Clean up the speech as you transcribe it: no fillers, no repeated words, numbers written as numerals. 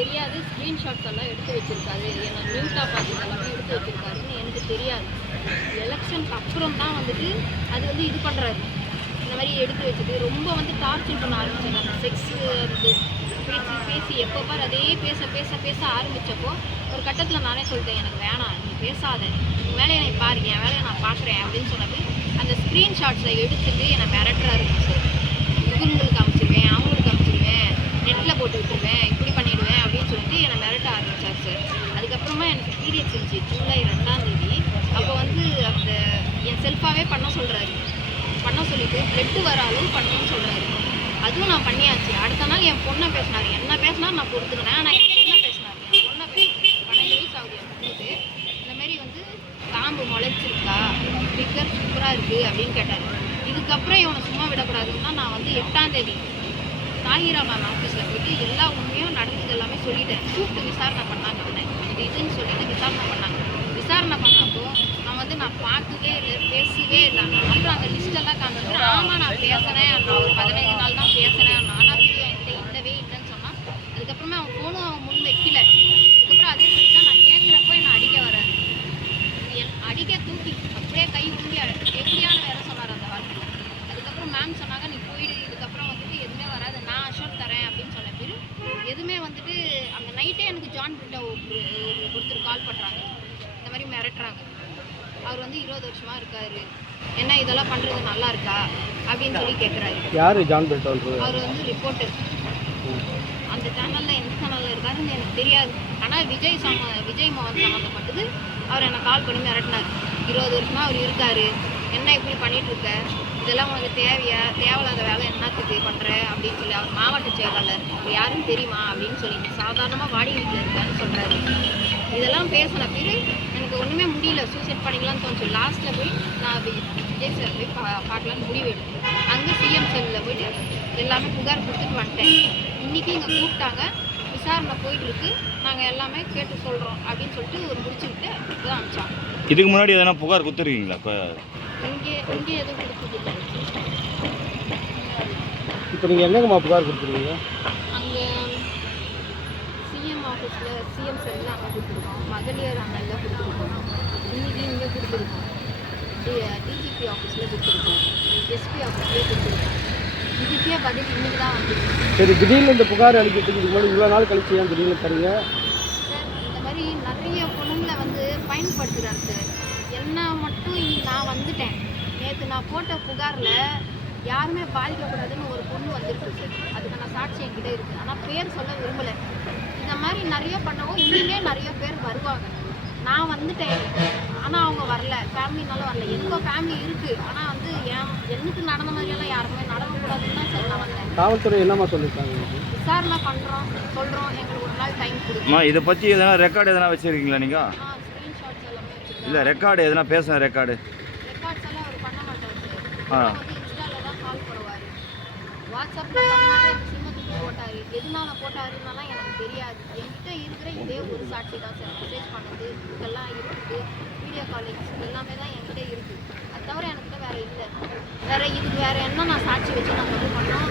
தெரியாது. ஸ்க்ரீன்ஷாட்ஸ் எல்லாம் எடுத்து வச்சிருக்காரு. என்ன மியூட்டா பார்த்து எல்லாமே எடுத்து வச்சிருக்காருன்னு எனக்கு தெரியாது. எலெக்ஷனுக்கு அப்புறம் தான் வந்துட்டு அது வந்து இது பண்ணுறாரு. இந்த மாதிரி எடுத்து வச்சுட்டு ரொம்ப வந்து டார்ச்சர் பண்ண ஆரம்பிச்சாங்க. செக்ஸு அது பேசி பேசி எப்போ பார் அதே பேச பேச பேச ஆரம்பித்தப்போ ஒரு கட்டத்தில் நானே சொல்லிட்டேன், எனக்கு வேணாம், நீ பேசாத, உன் வேலையை நீ பாரு, என் வேலையை நான் பார்க்குறேன் அப்படின்னு சொன்னது. அந்த ஸ்க்ரீன்ஷாட்ஸை எடுத்துட்டு என்னை மிரட்டுறாரு சார். இவங்களுக்கு அமைச்சிருவேன், அவங்களுக்கு அமைச்சிருவேன், நெட்டில் போட்டு விட்டுருவேன், இப்படி பண்ணிவிடுவேன் அப்படின்னு சொல்லிட்டு என்னை மிரட்ட ஆரம்பித்தார் சார். அதுக்கப்புறமா எனக்கு பீரியட்ஸ் இருந்துச்சு ஜூலை 2ஆம் தேதி. அப்போ வந்து அந்த என் செல்ஃபாகவே பண்ண சொல்கிறாரு. பண்ண சொல்லிவிட்டு பிளட்டு வர அளவு பண்ணணும்னு சொல்கிறாரு. அதுவும் நான் பண்ணியாச்சு. அடுத்த நாள் என் பொண்ணை பேசினார். என்ன பேசினா நான் பொறுத்துக்கிறேன். ஆனால் என் பொண்ணை பேசினார். என் பொண்ணை பேசி 12 வயசு ஆகுது என் பொண்ணுக்கு. இந்தமாரி வந்து காம்பு முளைச்சிருக்கா, ஃபிகர் சூப்பராக இருக்குது அப்படின்னு கேட்டார். இதுக்கப்புறம் இவனை சும்மா விடக்கூடாதுன்னா நான் வந்து 8ஆம் தேதி தாகிரா மேம் ஆஃபீஸில் போயிட்டு எல்லா உண்மையும் நடந்தது எல்லாமே சொல்லிட்டேன். கூப்பிட்டு விசாரணை பண்ணாங்க. அவனை இது இதுன்னு சொல்லிட்டு விசாரணை பண்ணாங்க. விசாரணை பண்ணப்போ நான் பார்க்கவே இல்லை, பேசவே இல்லை. அப்புறம் அந்த லிஸ்ட்டெல்லாம் காமிச்சு ஆமாம் நான் பேசுகிறேன், நான் ஒரு 15 நாள் தான் பேசுகிறேன், ஆனால் வீடியோ என்கிட்ட இல்லவே இல்லைன்னு சொன்னான். அதுக்கப்புறமே அவன் ஃபோனும் அவன் முன் வைக்கல. அதுக்கப்புறம் அதே சொல்லி தான் நான் கேட்குறப்போ என்னை அடிக்க வராரு. அடிக்க தூக்கி அப்படியே கை ஊங்கி எப்படியான வேலை சொன்னார் அந்த வாழ்க்கை. அதுக்கப்புறம் மேம் சொன்னாங்க, நீ போயிடு, இதுக்கப்புறம் வந்துட்டு எதுவுமே வராது, நான் அஷோர் தரேன் அப்படின்னு சொன்ன பேர் எதுவுமே வந்துட்டு அந்த நைட்டே எனக்கு ஜான் பிரிட்டா ஒருத்தர் கால் பண்ணுறாங்க. இந்த மாதிரி மிரட்டுறாங்க. அவர் வந்து 20 வருஷமா இருக்காரு, என்ன இதெல்லாம் பண்றது நல்லா இருக்கா அப்படின்னு சொல்லி கேட்குறாரு. யாரு ஜான் பிரிட்டோ? அவர் வந்து ரிப்போர்ட்டர். அந்த சேனல்ல எந்த சேனல்ல இருக்காருன்னு எனக்கு தெரியாது. ஆனால் விஜய் மோகன் சம்மந்தப்பட்டது அவர் என்னை கால் பண்ணி மிரட்டினார். 20 வருஷமா அவர் இருக்காரு, என்ன இப்படி பண்ணிட்டு இருக்க, இதெல்லாம் உனக்கு தேவையா, தேவையில்லாத வேலை என்னத்துக்கு பண்ணுற அப்படின்னு சொல்லி. அவர் மாவட்ட செயலாளர், அவர் யாருன்னு தெரியுமா அப்படின்னு சொல்லி. சாதாரணமாக வாடி வீட்டில் இருக்கான்னு சொல்கிறாரு. இதெல்லாம் பேசின பேர் எனக்கு ஒன்றுமே முடியல, சூசைட் பண்ணிக்கலாம்னு தோணுச்சு. லாஸ்ட்டில் போய் நான் விஜய் சார் போய் பார்க்கலான்னு முடிவு எடுத்தேன். அங்கே சிஎம் செல்லில் போயிட்டு எல்லாமே புகார் கொடுத்துட்டு வந்துட்டேன். இன்றைக்கி இங்கே கூப்பிட்டாங்க, விசாரணை போயிட்டுருக்கு, நாங்கள் எல்லாமே கேட்டு சொல்கிறோம் அப்படின்னு சொல்லிட்டு ஒரு முடிச்சுக்கிட்டு தான் அனுப்பிச்சாங்க. இதுக்கு முன்னாடி எதனா புகார் கொடுத்துருக்கீங்களா? இங்கே எதுவும் கொடுத்ததில்லை. இப்போ நீங்கள் என்னங்கம்மா புகார் கொடுத்துருக்கீங்க? அங்கே சிஎம் ஆஃபீஸில் சிஎம் செல்லில் அங்கே கொடுத்துருக்கோம், மகளிர் அண்ணலில் கொடுத்துருக்கோம், இன்றைக்கி இங்கே கொடுத்துருக்கோம், டிஜிபி ஆஃபீஸில் கொடுத்துருக்கோம், எஸ்பி ஆஃபீஸ்லேயே கொடுத்துருக்கோம். இதுக்கே பதில் இன்றைக்கி தான் வந்துருக்கு. சரி, திடீர்னு இந்த புகார் அளிக்கிறதுக்கு முன்னாடி இவ்வளோ நாள் கழிச்சு ஏன் திடீர்னு தரீங்க? சார், இந்த மாதிரி நிறைய பொண்ணுங்களை வந்து பயன்படுத்துகிறாங்க சார். என்ன மட்டும் நான் வந்துட்டேன். நேற்று நான் போட்ட புகாரில் யாருமே பாதிக்கக்கூடாதுன்னு ஒரு பொண்ணு வந்துருக்கு சார். அதுக்கான சாட்சி என்கிட்ட இருக்குது. ஆனால் பேர் சொல்ல விரும்பலை. இந்த மாதிரி நிறைய பண்ணவும் இனிமே நிறைய பேர் வருவாங்க. நான் வந்துட்டேன், ஆனால் அவங்க வரல, ஃபேமிலினாலும் வரல. எனக்கும் ஃபேமிலி இருக்குது, ஆனால் வந்து எனக்கு நடந்த மாதிரியெல்லாம் யாருமே நடக்கக்கூடாதுன்னு தான் சார் நான் வந்தேன். காவல்துறை என்னம்மா சொல்லியிருக்காங்க? விசாரணை பண்ணுறோம், சொல்கிறோம், எங்களுக்கு ஒரு நாள் டைம் கொடுக்கும். இதை பற்றி எதனா ரெக்கார்டு எதனா வச்சுருக்கீங்களா நீங்கள்? ஸ்க்ரீன்ஷாட்ஸ் எல்லாமே வச்சுருக்கேன். இல்லை, ரெக்கார்டு எதனா பேசுன ரெக்கார்ட்ஸ் எல்லாம் அவர் பண்ண மாட்டார் சார். வந்து இன்ஸ்டாவில் தான் கால் பண்ணுவார், வாட்ஸ்அப்பில் பண்ணாரு, சின்னத்துக்கு போட்டார். எதுனால போட்டாருன்னா எனக்கு தெரியாது. என்கிட்ட இருக்கிற இதே ஒரு சாட்சி தான் சார். மெசேஜ் பண்ணது இதெல்லாம் இருக்குது, வீடியோ காலிங்ஸ் எல்லாமே தான் என்கிட்ட இருக்குது. அது தவிர என்கிட்ட வேறு இல்லை. இதுக்கு வேறு என்ன நான் சாட்சி வச்சு நான் வந்து பண்ணோம்.